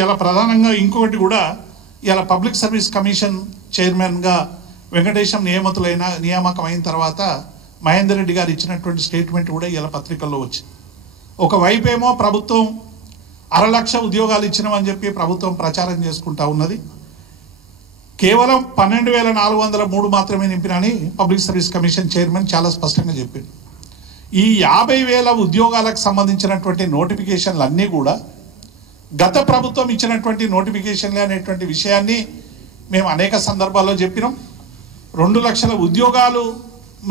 ఇలా ప్రధానంగా ఇంకొకటి కూడా ఇలా పబ్లిక్ సర్వీస్ కమిషన్ చైర్మన్గా వెంకటేశం నియామకం అయిన తర్వాత మహేందర్ రెడ్డి గారు ఇచ్చినటువంటి స్టేట్మెంట్ కూడా ఇలా పత్రికల్లో వచ్చింది. ఒకవైపేమో ప్రభుత్వం 6,00,000 ఉద్యోగాలు ఇచ్చినామని చెప్పి ప్రభుత్వం ప్రచారం చేసుకుంటా ఉన్నది. కేవలం 12,403 మాత్రమే నింపినని పబ్లిక్ సర్వీస్ కమిషన్ చైర్మన్ చాలా స్పష్టంగా చెప్పింది. ఈ 50,000 ఉద్యోగాలకు సంబంధించినటువంటి నోటిఫికేషన్లు అన్నీ కూడా గత ప్రభుత్వం ఇచ్చినటువంటి నోటిఫికేషన్లే అనేటువంటి విషయాన్ని మేము అనేక సందర్భాల్లో చెప్పినాం. 2 లక్షల ఉద్యోగాలు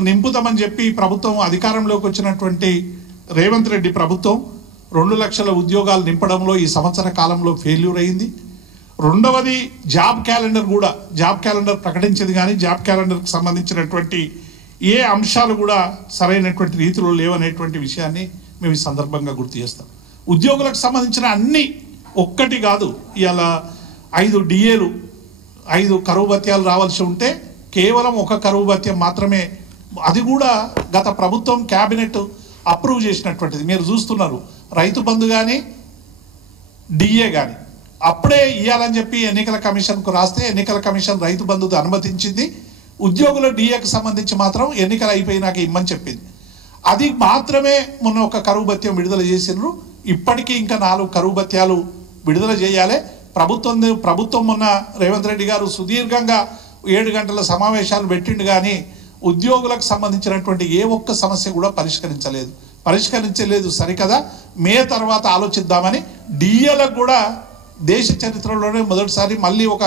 నింపుతామని చెప్పి ప్రభుత్వం అధికారంలోకి వచ్చినటువంటి రేవంత్ రెడ్డి ప్రభుత్వం 2 లక్షల ఉద్యోగాలు నింపడంలో ఈ సంవత్సర కాలంలో ఫెయిల్యూర్ అయింది. రెండవది జాబ్ క్యాలెండర్ ప్రకటించింది, కానీ జాబ్ క్యాలెండర్కి సంబంధించినటువంటి ఏ అంశాలు కూడా సరైనటువంటి రీతిలో లేవనేటువంటి విషయాన్ని మేము ఈ సందర్భంగా గుర్తు చేస్తాం. ఉద్యోగులకు సంబంధించిన అన్ని ఒక్కటి కాదు, ఇలా 5 డిఏలు 5 కరువు భత్యాలు రావాల్సి ఉంటే కేవలం 1 కరువు భత్యం మాత్రమే, అది కూడా గత ప్రభుత్వం క్యాబినెట్ అప్రూవ్ చేసినటువంటిది మీరు చూస్తున్నారు. రైతు బంధు కానీ డిఏ కానీ అప్పుడే ఇవ్వాలని చెప్పి ఎన్నికల కమిషన్కు రాస్తే ఎన్నికల కమిషన్ రైతు బంధుకు అనుమతించింది. ఉద్యోగుల డిఏకి సంబంధించి మాత్రం ఎన్నికలు అయిపోయినాక ఇమ్మని చెప్పింది. అది మాత్రమే మొన్న 1 కరువు భత్యం విడుదల చేసినారు. ఇప్పటికీ ఇంకా 4 కరువు భత్యాలు విడుదల చేయాలి. ప్రభుత్వం మొన్న రేవంత్ రెడ్డి గారు సుదీర్ఘంగా 7 గంటల సమావేశాలు పెట్టిండు, కానీ ఉద్యోగులకు సంబంధించినటువంటి ఏ ఒక్క సమస్య కూడా పరిష్కరించలేదు. సరికదా, మే తర్వాత ఆలోచిద్దామని డిఏలకు కూడా దేశ చరిత్రలోనే మొదటిసారి మళ్ళీ ఒక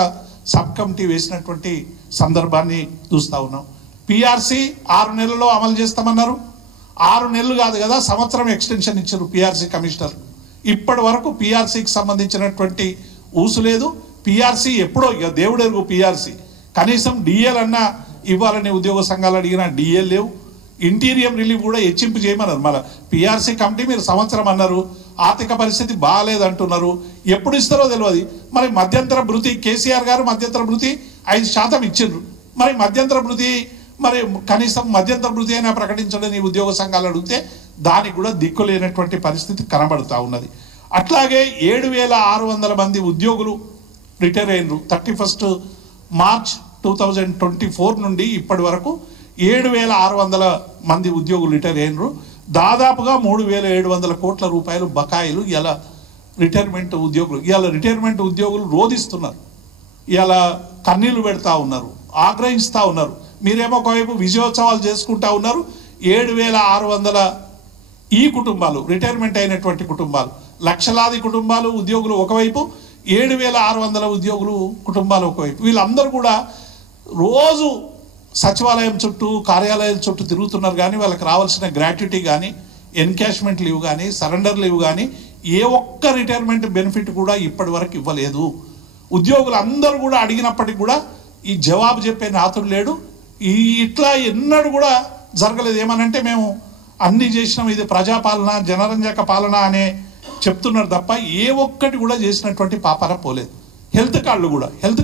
సబ్ కమిటీ వేసినటువంటి సందర్భాన్ని చూస్తూ ఉన్నాం. పిఆర్సీ 6 నెలల్లో అమలు చేస్తామన్నారు. 6 నెలలు కాదు కదా, సంవత్సరం ఎక్స్టెన్షన్ ఇచ్చారు పిఆర్సీ కమిషనర్. ఇప్పటి వరకు పిఆర్సీకి సంబంధించినటువంటి ఊసు లేదు. పిఆర్సీ ఎప్పుడో ఇక దేవుడెరుగు పిఆర్సీ, కనీసం డిఏలన్నా ఇవ్వాలని ఉద్యోగ సంఘాలు అడిగిన డిఏలు లేవు. ఇంటీరియం రిలీఫ్ కూడా హెచ్చింపు చేయమన్నారు. మళ్ళీ పిఆర్సీ కమిటీ మీరు సంవత్సరం అన్నారు, ఆర్థిక పరిస్థితి బాగాలేదంటున్నారు, ఎప్పుడు ఇస్తారో తెలియదు. మరి మధ్యంతర భృతి కేసీఆర్ గారు మధ్యంతర భృతి 5% ఇచ్చిండ్రు. మరి మధ్యంతర భృతి కనీసం మధ్యంతర భృతి అయినా ప్రకటించడని ఉద్యోగ సంఘాలు అడిగితే దానికి కూడా దిక్కులేనటువంటి పరిస్థితి కనబడుతూ ఉన్నది. అట్లాగే 7,600 మంది ఉద్యోగులు రిటైర్ అయినరు. 31 మార్చ్ 2024 నుండి ఇప్పటి వరకు 7,600 మంది ఉద్యోగులు రిటైర్ అయినరు. దాదాపుగా 3,700 కోట్ల రూపాయలు బకాయిలు ఇలా రిటైర్మెంట్ ఉద్యోగులు రోధిస్తున్నారు. ఇలా కన్నీళ్లు పెడతా ఉన్నారు, ఆగ్రహిస్తూ ఉన్నారు. మీరేమో ఒకవైపు విజయోత్సవాలు చేసుకుంటా ఉన్నారు. 7,600 ఈ కుటుంబాలు, రిటైర్మెంట్ అయినటువంటి కుటుంబాలు, లక్షలాది కుటుంబాలు ఉద్యోగులు ఒకవైపు, 7,600 ఉద్యోగులు కుటుంబాలు ఒకవైపు. వీళ్ళందరూ కూడా రోజు సచివాలయం చుట్టూ కార్యాలయాల చుట్టూ తిరుగుతున్నారు, కానీ వాళ్ళకి రావాల్సిన గ్రాట్యుటీ కానీ ఎన్కాష్మెంట్ లీవ్ కానీ సరెండర్ లీవ్ కానీ ఏ ఒక్క రిటైర్మెంట్ బెనిఫిట్ కూడా ఇప్పటి వరకు ఇవ్వలేదు. ఉద్యోగులు అందరూ కూడా అడిగినప్పటికీ కూడా ఈ జవాబు చెప్పే నాతుడు లేడు. ఇట్లా ఎన్నడూ కూడా జరగలేదు. ఏమనంటే మేము అన్ని చేసినాం, ఇది ప్రజాపాలన జనరంజక పాలన అనే చెప్తున్నారు తప్ప ఏ ఒక్కటి కూడా చేసినటువంటి పాపాన పోలేదు. హెల్త్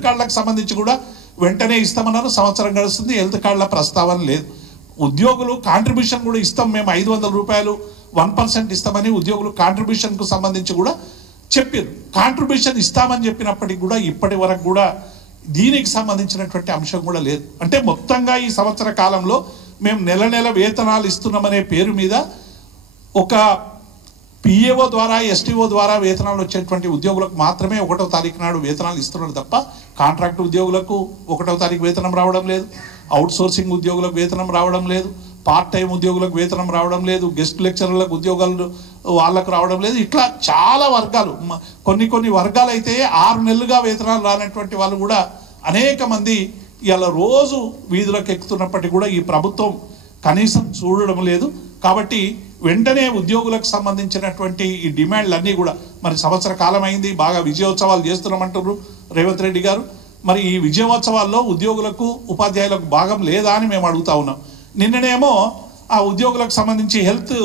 కార్డులకు సంబంధించి కూడా వెంటనే ఇస్తామన్నారు. సంవత్సరం గడుస్తుంది, హెల్త్ కార్డుల ప్రస్తావన లేదు. ఉద్యోగులు కాంట్రిబ్యూషన్ కూడా ఇస్తాం, మేము 500 రూపాయలు 1% ఇస్తామని ఉద్యోగులు కాంట్రిబ్యూషన్కు సంబంధించి కూడా చెప్పారు. కాంట్రిబ్యూషన్ ఇస్తామని చెప్పినప్పటికీ కూడా ఇప్పటి వరకు కూడా దీనికి సంబంధించినటువంటి అంశం కూడా లేదు. అంటే మొత్తంగా ఈ సంవత్సర కాలంలో మేము నెల వేతనాలు ఇస్తున్నామనే పేరు మీద ఒక పిఏఓ ద్వారా ఎస్టీఓ ద్వారా వేతనాలు వచ్చేటువంటి ఉద్యోగులకు మాత్రమే 1వ తారీఖు నాడు వేతనాలు ఇస్తున్నారు తప్ప కాంట్రాక్ట్ ఉద్యోగులకు 1వ తారీఖు వేతనం రావడం లేదు, అవుట్ సోర్సింగ్ ఉద్యోగులకు వేతనం రావడం లేదు, పార్ట్ టైం ఉద్యోగులకు వేతనం రావడం లేదు, గెస్ట్ లెక్చరర్లకు ఉద్యోగాలు వాళ్ళకు రావడం లేదు. ఇట్లా చాలా వర్గాలు, కొన్ని వర్గాలు అయితే 6 నెలలుగా వేతనాలు రానటువంటి వాళ్ళు కూడా అనేక మంది ఇలా రోజు వీధులకు ఎక్కుతున్నప్పటికీ కూడా ఈ ప్రభుత్వం కనీసం చూడడం లేదు. కాబట్టి వెంటనే ఉద్యోగులకు సంబంధించినటువంటి ఈ డిమాండ్లన్నీ కూడా, మరి సంవత్సర కాలం అయింది, బాగా విజయోత్సవాలు చేస్తున్నామంటారు రేవంత్ రెడ్డి గారు. మరి ఈ విజయోత్సవాల్లో ఉద్యోగులకు ఉపాధ్యాయులకు భాగం లేదా అని మేము అడుగుతా ఉన్నాం. నిన్ననేమో ఆ ఉద్యోగులకు సంబంధించి హెల్త్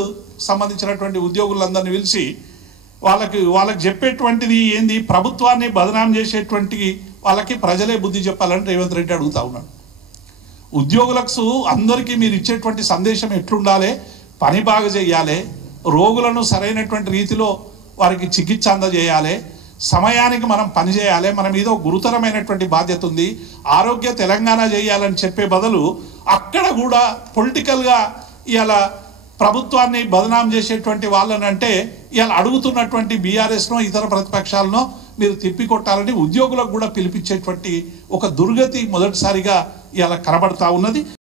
సంబంధించినటువంటి ఉద్యోగులందరినీ పిలిచి వాళ్ళకి చెప్పేటువంటిది ఏంది, ప్రభుత్వాన్ని బదనాం చేసేటువంటి వాళ్ళకి ప్రజలే బుద్ధి చెప్పాలని రేవంత్ రెడ్డి అడుగుతా ఉన్నాడు. ఉద్యోగులకు అందరికీ మీరు ఇచ్చేటువంటి సందేశం ఎట్లుండాలి, పని బాగా చేయాలి, రోగులను సరైనటువంటి రీతిలో వారికి చికిత్స అందజేయాలి, సమయానికి మనం పనిచేయాలి, మన మీద గురుతరమైనటువంటి బాధ్యత ఉంది, ఆరోగ్య తెలంగాణ చేయాలని చెప్పే బదులు అక్కడ కూడా పొలిటికల్గా ఇలా ప్రభుత్వాన్ని బదనాం చేసేటువంటి వాళ్ళని అంటే ఇలా అడుగుతున్నటువంటి బీఆర్ఎస్నో ఇతర ప్రతిపక్షాలనో మీరు తిప్పికొట్టాలని ఉద్యోగులకు కూడా పిలిపించేటువంటి ఒక దుర్గతి మొదటిసారిగా ఇలా కనబడతా ఉన్నది.